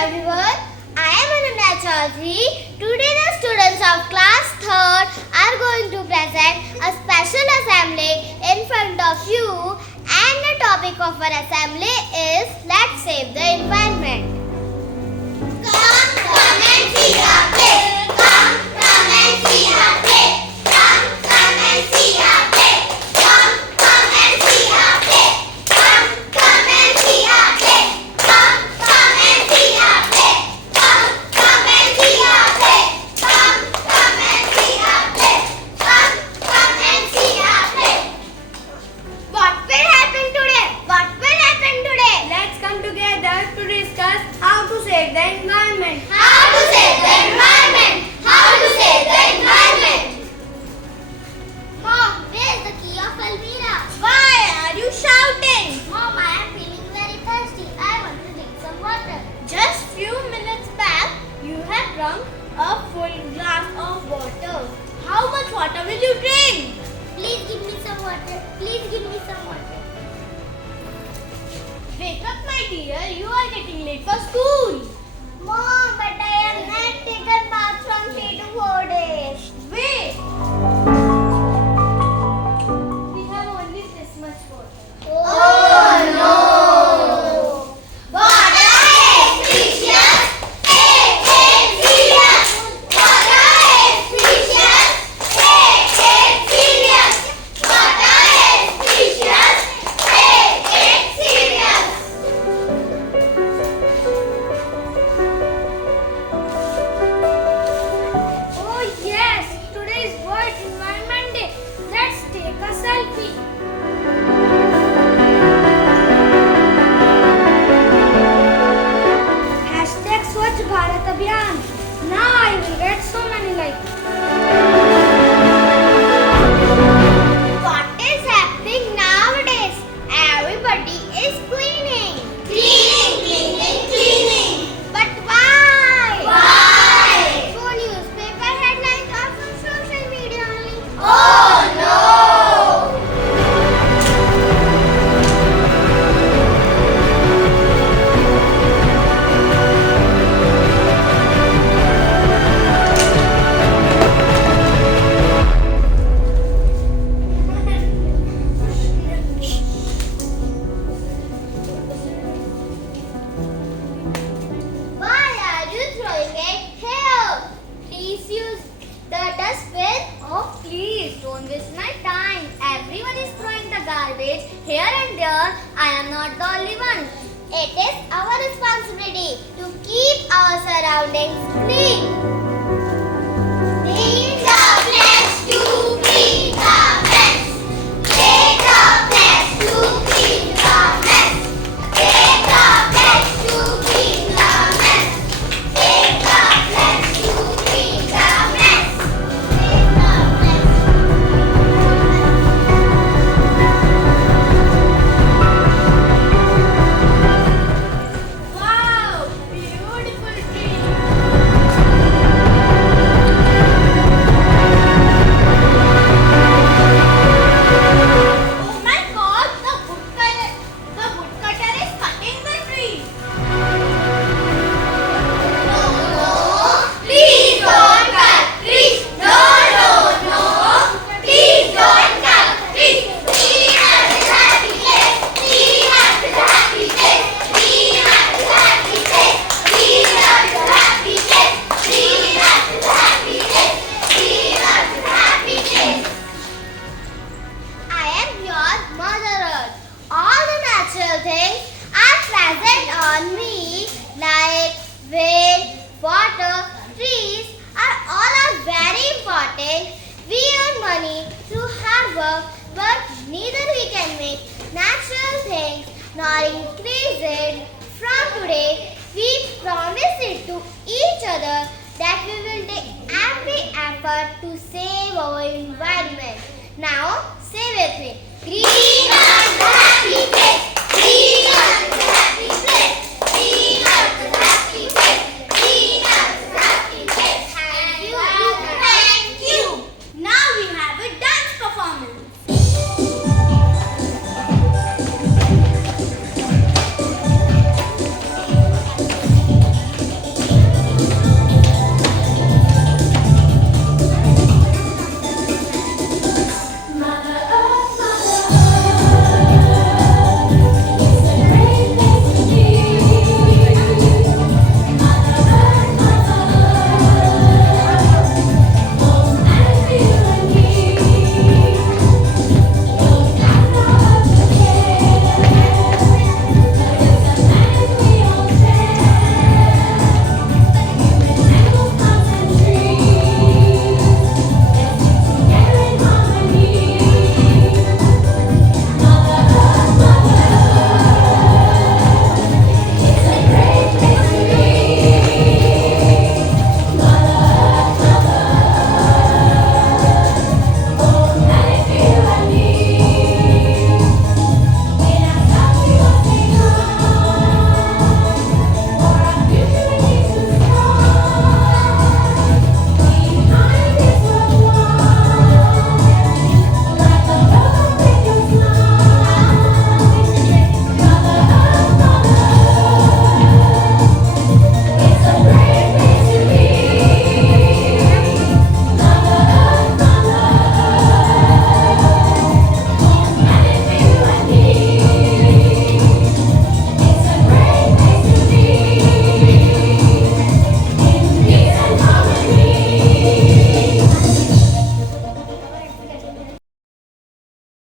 everyone. I am Edmunds. Today the students of class 3rd are going to present a special assembly in front of you, and the topic of our assembly is Let's Save the Environment. Come and see our play. Come and see our play. Come and see our play. Come and see our play. Come and see our play. Come and see our play. Come and see our play. Come and see our play. Come and see our play. What will happen today? What will happen today? Let's come together to discuss how to save the environment. How to save the environment? How to save the environment? Mom, where is the key of Almira? Why are you shouting? Mom, I am feeling very thirsty. I want to drink some water. Just few minutes back, you had drunk a full glass of water. How much water will you drink? Please give me some water. Please give me some water. Wake up, my dear. You are getting late for school. Mom, but I have not taken bath from 3 to 4 days. Wait. We have only this much water. Oh no! Water is precious. It is serious. Water is precious. It is serious. Water is precious. It is serious. Oh yes, today is World Environment Day. Let's take a selfie. Hashtag Swachh Bharat Abhiyan. Now I will get so many likes. What is happening nowadays? Everybody is cleaning. Cleaning. But why? Why? For newspaper headlines or for social media only? Oh no! Why are you throwing it here? Please use the dustbin. Oh please, don't waste my time. Everyone is throwing the garbage here and there. I am not the only one. It is our responsibility to keep our surroundings clean. Clean the place to clean the mess. Clean the place to clean the mess. Clean the place to clean the mess. Clean the place to clean the mess. Clean the place. Wow, beautiful tree. Oh my God, the woodcutter is cutting the tree. No, please don't cut trees. No. Please don't cut trees. We have a happy place. We have a happy place. We have a happy place. We have a happy place. We have a happy place. We have a happy place. I am your Mother Earth. All the natural things are present on me, like wind, water, trees are very important. We earn money through hard work, but neither we can make natural things nor increase it. From today, we promise it to each other that we will take every effort to save our environment. Now, say with me. Green Earth, happy place.